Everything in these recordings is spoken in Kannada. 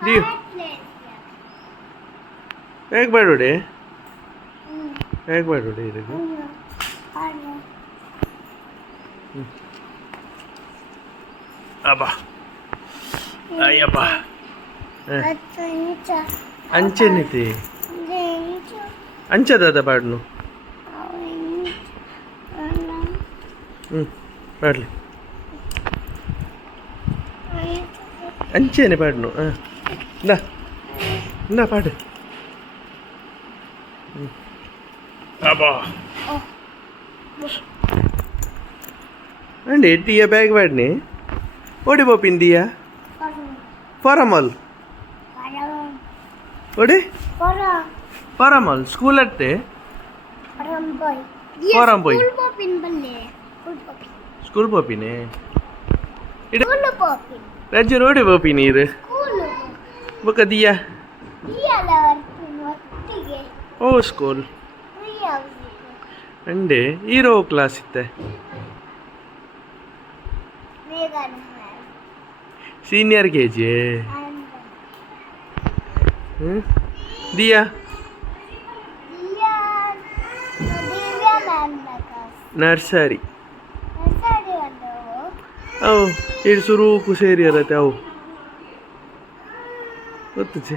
दियो एक बार उड़े देखो अबा अय्यब्बा अंचेनिते अंचदादा पाडनु पाडले अंचेने पाडनु ना ना पाड अबा अंडे टिया बैग पाडने ओडे पोपिन दिया फॉर्मल ओडे फॉर्मल स्कूल अट्टे फॉर्म बोय स्कूल पोपिने रज्जु रोडे पोपिने इरे बक दिया ओ स्कूल अंडे हीरो क्लास इत्ते सीनियर केजी दिया नर्सरी औ इड शुरू को सेरिया रहते आओ ಗೊತ್ತುಚೆ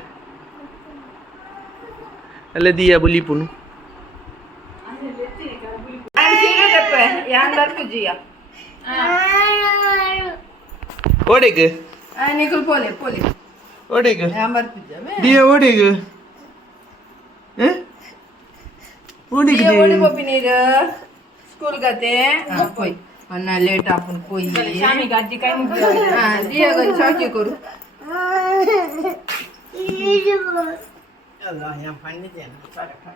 ಅಲ್ಲ ದಿಯಾ ಬುಲಿ ಪುನು ಓಡೆಗ ನಿಕುಲ್ ಪೋಲೆ ಪೋಲೆ ಓಡೆಗ ಯಾನ್ ಬರ್ತಿದ್ದೆ ದಿಯಾ ಓಡೆಗ ಓಡೆಗ दिया ओडे पोपिनीर स्कूल गते पोय अन्ना लेट आपण पोई शामी गाजी काय दिया गन चौकी करू अल्लाह या पाणी दे ना सारा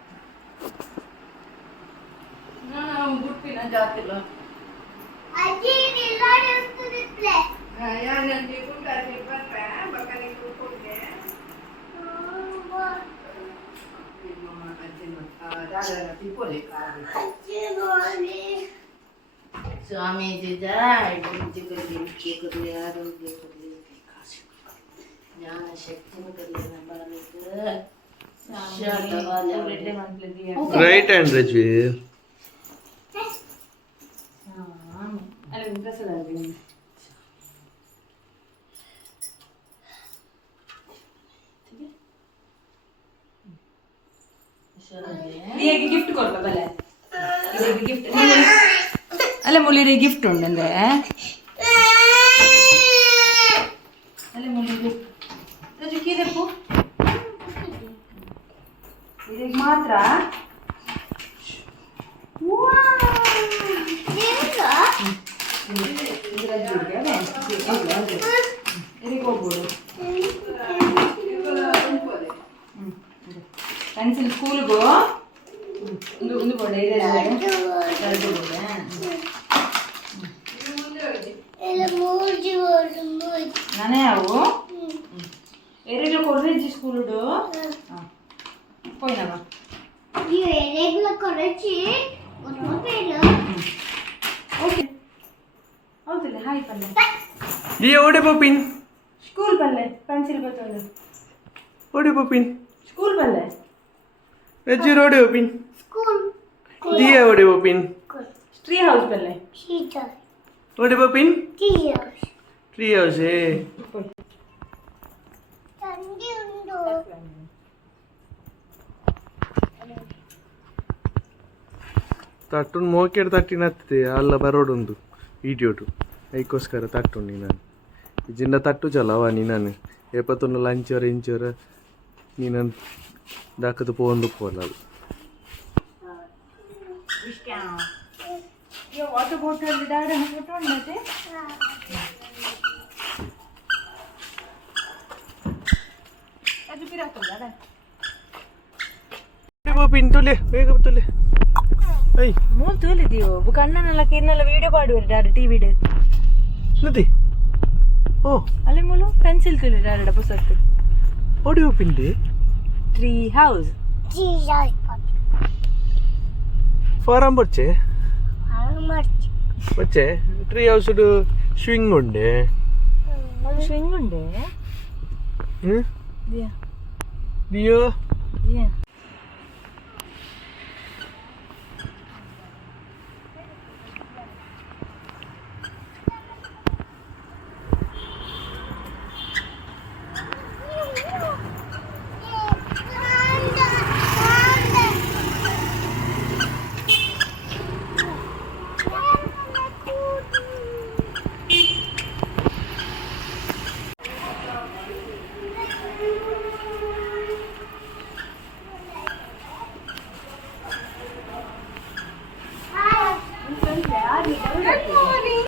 ना गुड पिना जाते लो आजी रिलॉड उसको रिप्ले या नंदी कुंडा से पर पे बकरी को कोटे मम्मा आजी मत दादा ती पोले का आजी बोले स्वामी जी जाय जी को दिन के को आरोग्य को ज्ञान शक्ति में कल्याण बालक राइट हैंड रजवी अरे उनका सलाह दे ठीक है ये गिफ्ट कर लो पहले ये गिफ्ट अले मुली रे गिफ्ट उंडंगे अले मुली गिफ्ट तो की देखो ये मात्रा वाह देखा इधर जुड़ गया ना ये को बोलो पेंसिल स्कूल गो उंदु बोले इधर एले मूजी बोल नाने आओ एरेगल कॉलेज स्कूल डो हां పోయినా బా ఈ రెగ్యులర్ కొరచి ఒన్న పేరు ఓకే అవుతలే హాయ్ పల్లె दिया ओडे पोपिन स्कूल पल्ले पेंसिल बतोले ओडे पोपिन स्कूल पल्ले रज्जु ओडे पोपिन स्कूल दिया ओडे पोपिन ट्री हाउस पल्ले शीटा ओडे पोपिन ट्री हाउस है ठंडी उंडो ತಟ್ಟುನ್ ಮೋಕೆಡ್ ತಟ್ಟಿನತ್ತೆ ಅಲ್ಲ ಬರೋಡೊಂದು ವಿಡಿಯೋಟು ಐಕೋಸ್ಕರ ತಟ್ಟುಂಡಿ ನಾನು ಜಿಂದ ತಟ್ಟು ಚಲವ ನೀನು ಎಪ್ಪತ್ತೊಂದು ಲಂಚರ ಇಂಚರ ನೀನು ದಾಕದು ಪೋಂದು ಪೋಲದು ವಾಟರ್ ಬಾಟಲ್ ಡಾಡ ಫೋಟೋ ಉಂಡತೆ ಅದು ಬಿರಾಕಲ್ಲ ಪಿಂಟುಲೆ ಬೇಗ ತುಲೆ ಐ ಮೂಲ್ ತೂಲಿದೀಯೋ ಬುಕ ಅಣ್ಣನೆಲ್ಲ ಕಿರ್ನೆಲ್ಲ ವಿಡಿಯೋ ಪಾಡುವರೆ ಟಿವಿಡ್ ನದಿ ಓ ಅಲೆ ಮೂಲು ಪೆನ್ಸಿಲ್ ತೂಲಿಡ ಪುಸ್ತಕ ಓಡಿ ಪಿಂಡಿ ಟ್ರೀ ಹೌಸ್ ಫಾರಂ ಬಚ್ಚೆ ಬಚ್ಚೆ ಟ್ರೀ ಹೌಸ್ ಸ್ವಿಂಗ್ ಉಂಡೆ ಸ್ವಿಂಗ್ ಉಂಡೆ Hả? Dia. Dia. Dia.